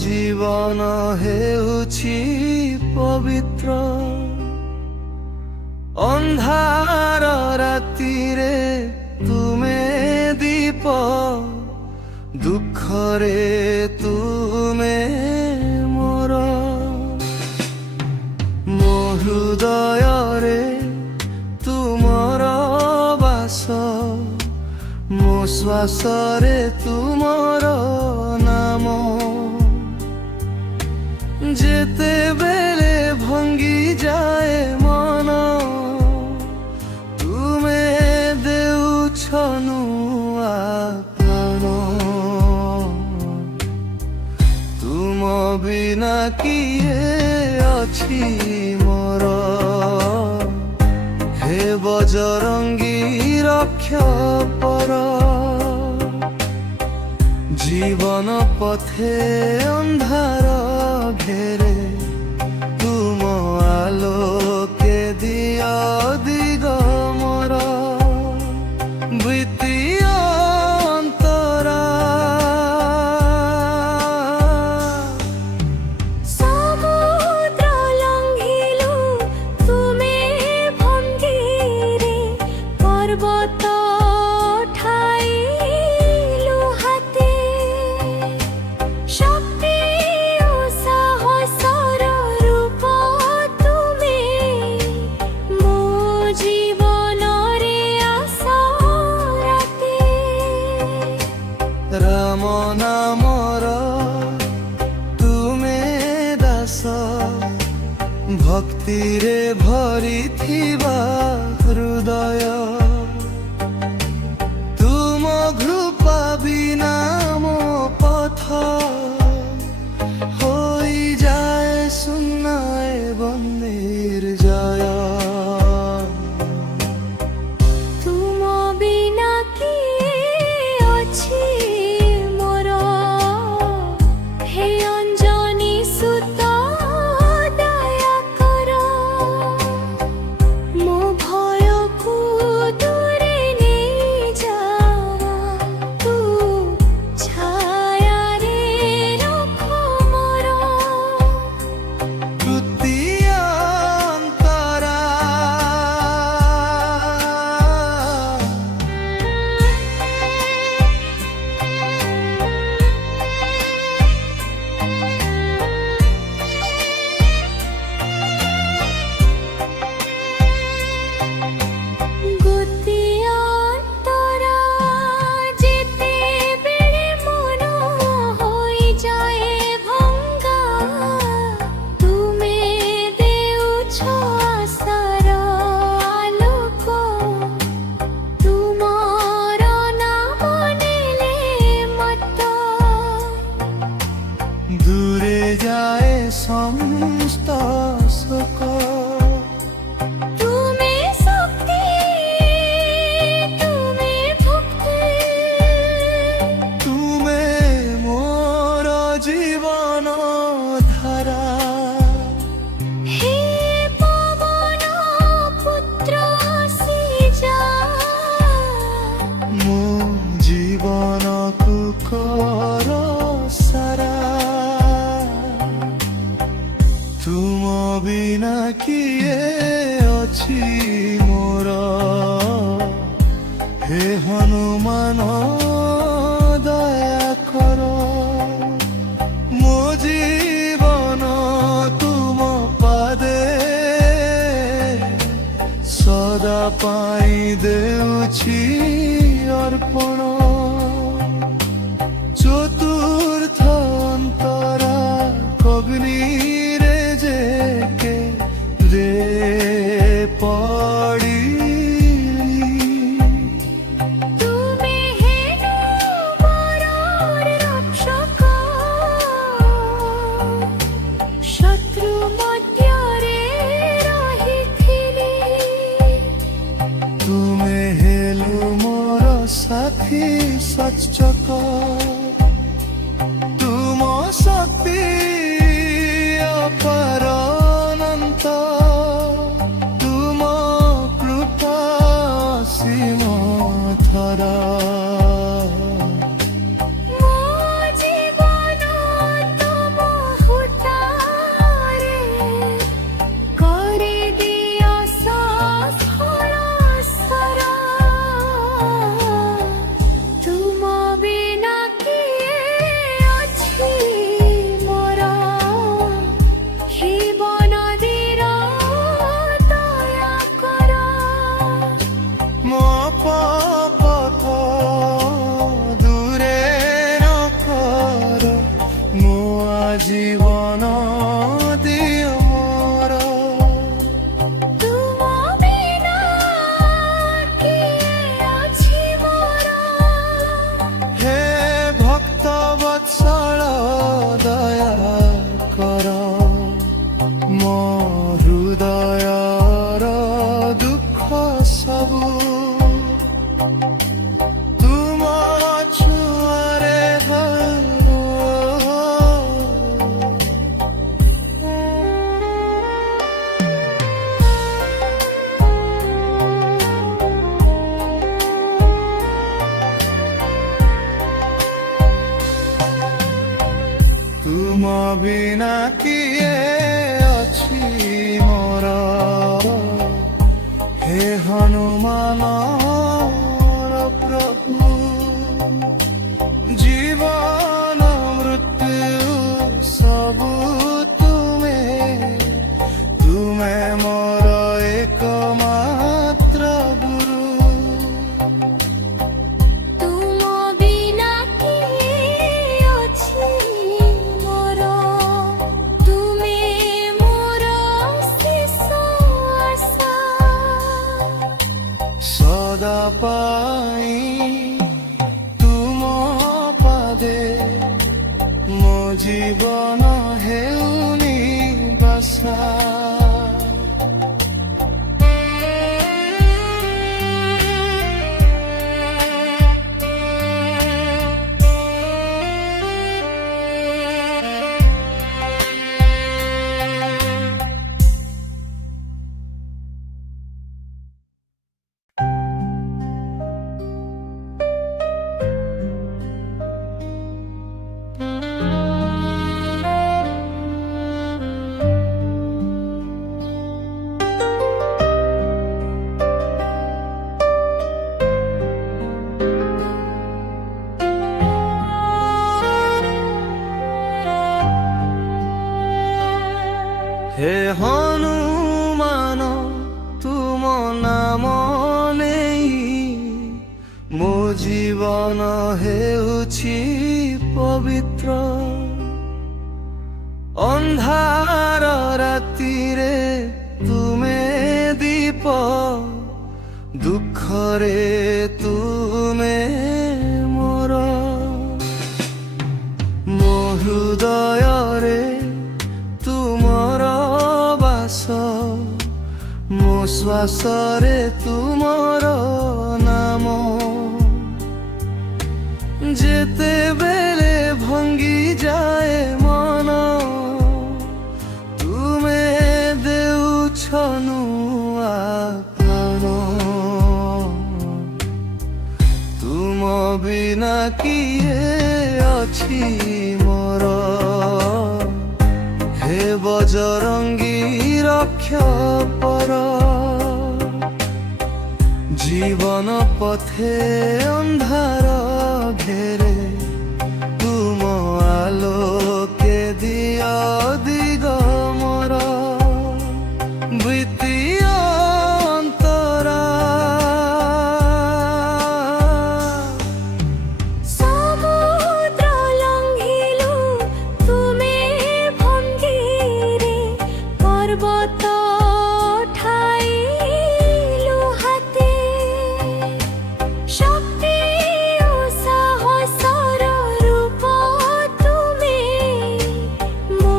ଜୀବନ ହେଉଛି ପବିତ୍ର। ଅନ୍ଧାର ରାତିରେ ତୁମେ ଦୀପ, ଦୁଃଖରେ ତୁମେ ମୋର। ମୋ ହୃଦୟରେ ତୁମର ବାସ, ମୋ ଶ୍ୱାସରେ ତୁମର ନାମ। ଯେତେବେଳେ ଭଙ୍ଗି ଯାଏ ମନ, ତୁମେ ଦେଉଛ ନୂଆ ପ୍ରାଣ। ତୁମ ବିନା କିଏ ଅଛି ମୋର, ହେ ବଜରଙ୍ଗୀ ରକ୍ଷପର। জীবন পথে অন্ধার ঘেরে, তুম আলোকে দিয় দিগ মোর। দ্বিতীয় অন্তরা সমুদ্র লঙ্ঘিলু তুমে ভঙ্গিরে, পর্বত রাম নামর তুমে দাস, ভক্তিরে ভরিথিবা হৃদয়। তুম কৃপা বিনা মো পথ হই যায় শূন্য এবং নির্জয়। তুম বিনা কিয়ে ଅଛି ମୋର, ହେ ଅଞ୍ଜନି ସୁତ ଦୟା କର। ମୋ ଭୟକୁ ଦୂରେ ନେଇଯାଅ, ତୁ ଛାୟାରେ ରଖ ମୋର। ତୃତୀୟ ଅନ୍ତରା দূরে যায় সমস্ত শোক। তুমে শক্তি, তুমে ভক্তি, তুমে মোর জীবন ধারা। হে পবন পুত্র সিজা, ମୋ ଜୀବନକୁ କର ସାରା। ତୁମ ବିନା କିଏ ଅଛି ମୋର, ହେ ହନୁମାନ ଦୟା କର। ମୋ ଜୀବନ ତୁମ ପାଦେ ସଦା ପାଇଁ ଦେଉଛି ଅର୍ପଣ। চতুর্থ অন্তরা অগ্নিরে যে কে রে পড়িলি। তুমি হেনু মোর রক্ষক, শত্রু মধ্যরে রহিথিলি। তুমে হেলু মোর সাথী সচক, তুম শক্তি অপার অনন্ত। তুম কৃপা সীম ধরা। ମୋ ଜୀବନ ତୁମ ବତ୍ସଳ ଦୟା କର ମୋ ହୃଦୟର ଦୁଃଖ ସବୁ ତୁମ ଛୁଆରେ ତୁମ ବିନା କିଏ ଅଛି ମୋର ହେ ହନୁମାନର ପ୍ରଭୁ ଜୀବନ ମୃତ୍ୟୁ ସବୁ ତୁମେ ତୁମେ ମୋର ଏକମାତ୍ର ଗୁରୁ ତୁମ ବିନା କିଏ ଅଛି ମୋର ତୁମେ ମୋର ଶେଷ ଆଶା ସଦା ପାଇଁ ତୁମ ପାଦେ ମୋ ଜୀବନ ହେଉନି ବାସା হে হনুমান তুম নাম নেই ମୋ ଜୀବନ ହେଉଛି ପବିତ୍ର ଅନ୍ଧାର ରାତିରେ ତୁମେ ଦୀପ ଦୁଃଖରେ ତୁମେ ମୋର ମୋ ହୃଦୟରେ ତୁମର ବାସ ମୋ ଶ୍ୱାସରେ ତୁମର ନାମ ଯେତେବେଳେ ଭାଙ୍ଗିଯାଏ ମନ ତୁମେ ଦେଉଛ ନୂଆ ପ୍ରାଣ ତୁମ ବିନା କିଏ ଅଛି ମୋର ହେ ବଜରଙ୍ଗୀ ରକ୍ଷପର জীবন পথে অন্ধার ঘেরে তুম আলোকে দিয় দিগমর বৃত্তীয় অন্তরা সমুদ্র লঙ্ঘিলু তুমে ভঙ্গিরে পর্বত ঠাইলু হাতে শক্তি ও সাহসর রূপ তুমে মো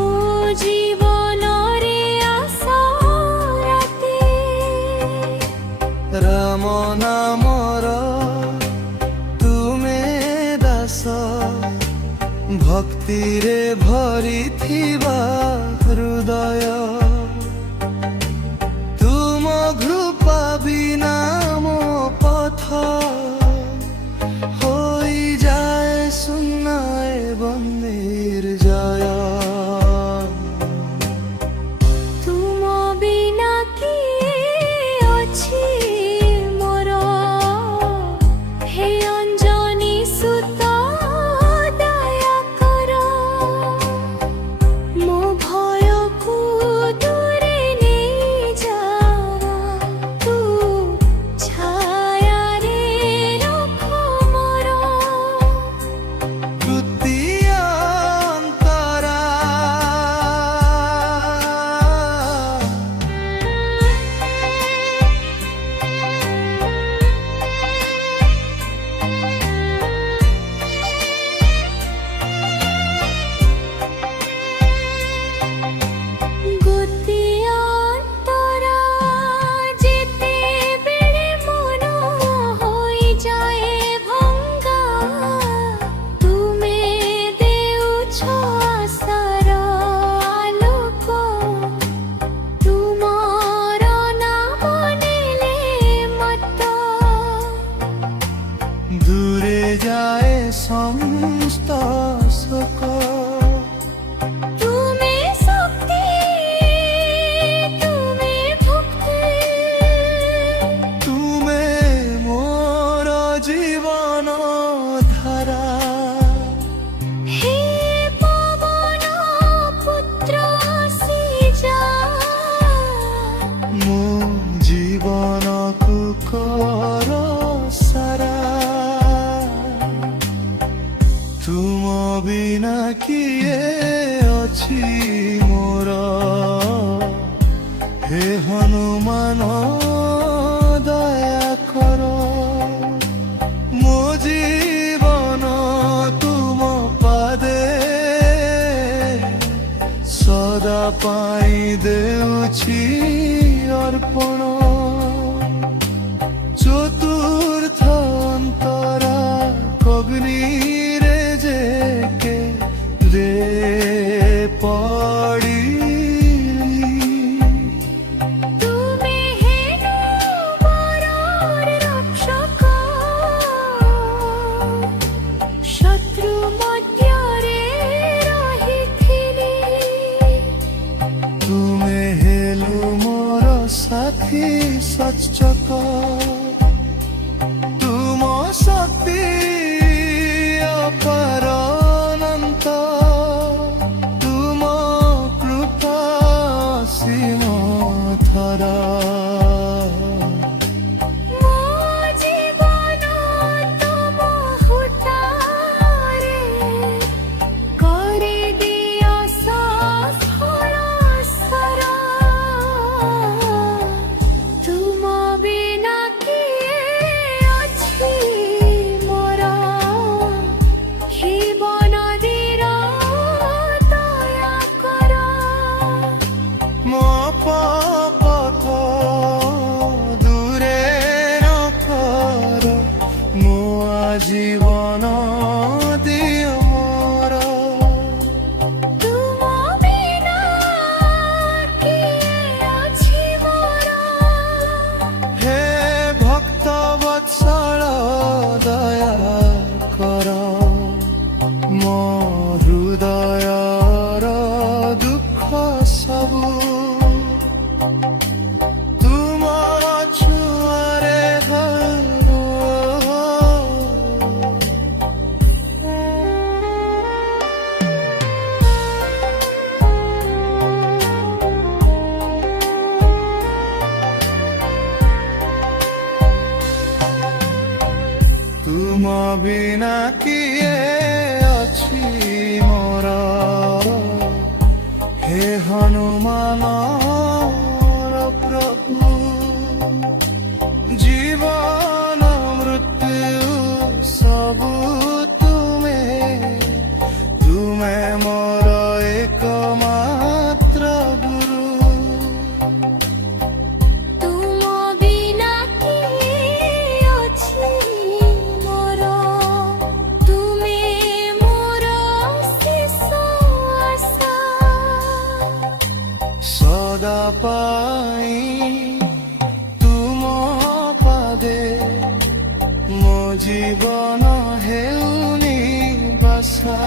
জীবনরে আশা রাতে রাম নামর তুমে দাস ভক্তিরে ভরিথিবা হৃদয় তুম কৃপা বিনা মো পথ হই যায় শূন্য এবং নির্জয় তুম বিনা কিଏ ଅଛି ମୋର ହେ ଅଞ୍ଜନି ସୁତ ଦୟା କର ମୋ ଭୟକୁ ତୁମ ବିନା କିଏ ଅଛି ମୋର ହେ ହନୁମାନ ଦୟା କର ମୋ ଜୀବନ ତୁମ ପାଦେ ସଦା ପାଇଁ ଦେଉଛି ଅର୍ପଣ চতুর্থ অন্তরা কগ্নিরে যে কে রে পড়িলি তুমি হেনু মরর রক্ষক শত্রু মধ্যরে রহিথিলি ତୁମେ ହେଲୁ ମୋର ସାଥୀ ସଚକ ତୁମ ଶକ୍ତି ଅପାର ଅନନ୍ତ ତୁମ କୃପା ସୀମ ଥର ମୋ ଜୀବନ ତୁମ ହୁଟାରେ କରିଦିଅ ସଫଳ ସାର ତୁମ ବିନା କିଏ ଅଛି ମୋର ଜୀବନଦୀର ଦୟା କର ମୋ ପାପକ ଦୂରେ ରଖର ମୋ ଜୀବନ ଦିଅ ମୋର ତୁମ ବିନା କିଏ ଅଛି ମୋର হে ভক্ত বৎসল দয়া কর ମୋ ହୃଦୟର ଦୁଃଖ ସବୁ ତୁମ ଛୁଆରେ ଧର ତୁମ ବିନା କିଏ ଅଛି ମୋର ହେ ହନୁମାନ ପ୍ରଭୁ ଜୀବନ ମୃତ୍ୟୁ ସବୁ ତୁମେ ତୁମେ ମୋର ଏକମାତ୍ର ଗୁରୁ ତୁମ ବିନା କିଏ ଅଛି ମୋର ତୁମେ ମୋର ଶେଷ ଆଶା ସଦା ପାଇଁ ତୁମ ପାଦେ ମୋ ଜୀବନ ହେଉନି ବାସା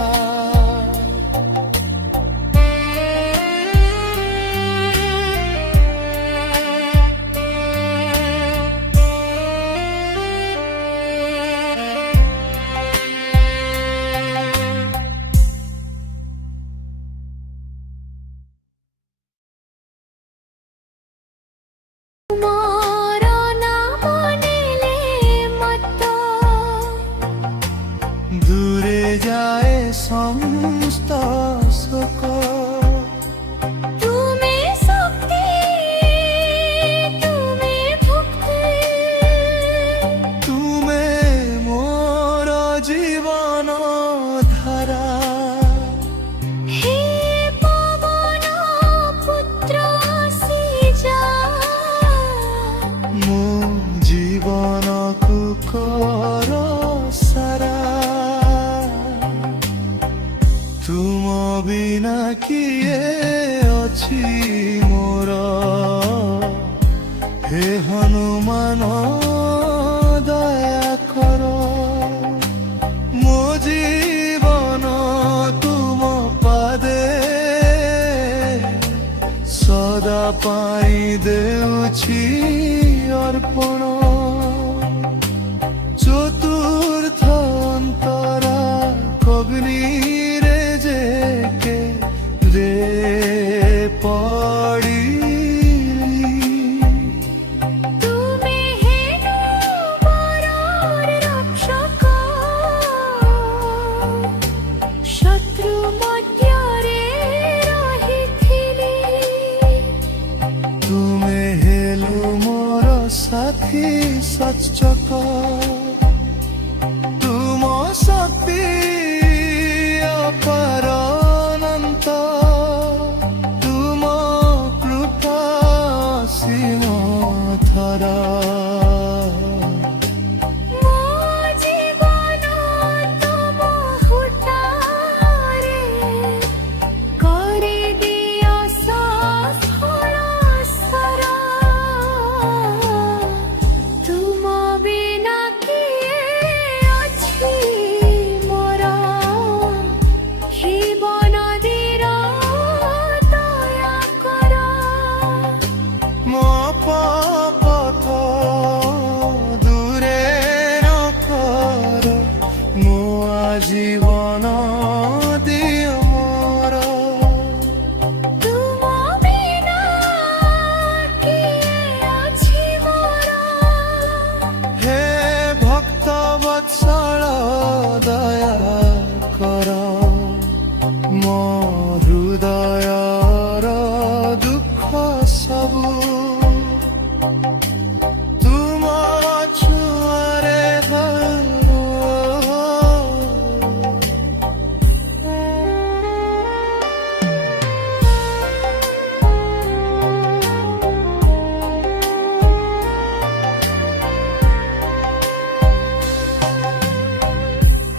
ତୁମର ନାମ ନେଲେ ମତ ଦୂରେ ଯାଏ ସମସ୍ତ ଶୋକ ତୁମେ ଶକ୍ତି ତୁମେ ଭକ୍ତି ତୁମେ ମୋର ଜୀବନ ଧାରା ହେ ପବନ ପୁତ୍ର ସିଜା ମୋ ଜୀବନକୁ କର ସାରା ତୁମ ବିନା କିଏ ଅଛି ମୋର ହେ ହନୁମାନ ଦୟା କର ମୋ ଜୀବନ ତୁମ ପାଦେ ସଦା ପାଇଁ ଦେଉଛି ଅର୍ପଣ চতুর্থ অন্তরা কগ্নিরে যে কে রে পড়িলি তুমি হেনু মরর রক্ষক ସଚକ ତୁମ ଶକ୍ତି ଅପାର ଅନନ୍ତ ତୁମ କୃପା ସୀମ ଥରା ମୋ ଜୀବନ ତୁମ ହୁଟାରେ କରିଦିଅ ସଫଳ ସାରା। ତୁମ ବିନା କିଏ ଅଛି ମୋର ଜୀବନଦୀର ଦୟା କର। ମୋ ପାପ ଦୂରେ ରଖର ମୋ ଜୀବନ ଦିଅ ମୋର ତୁମ ବିନା କିଏ ଅଛି ମୋର ହେ ଭକ୍ତ ବତ୍ସଳ ଦୟା କର ମୋ ହୃଦୟର ଦୁଃଖ ସବୁ ତୁମ ଛୁଆଁରେ ଧର।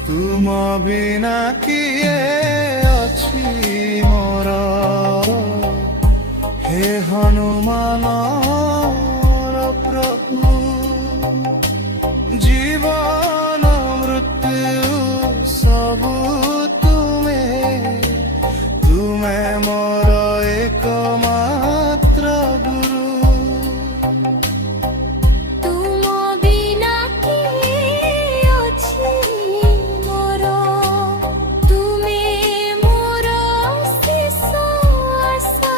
ତୁମ ବିନା କିଏ ଅଛି ମୋର ହେ ହନୁମାନର ପ୍ରଭୁ ଜୀବନ ମୃତ୍ୟୁ ସବୁ ତୁମେ ତୁମେ ମୋର ଏକମାତ୍ର ଗୁରୁ ତୁମ ବିନା କିଏ ଅଛି ମୋର ତୁମେ ମୋର ଶେଷ ଆଶା।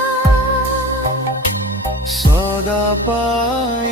ସଦା ପାଇ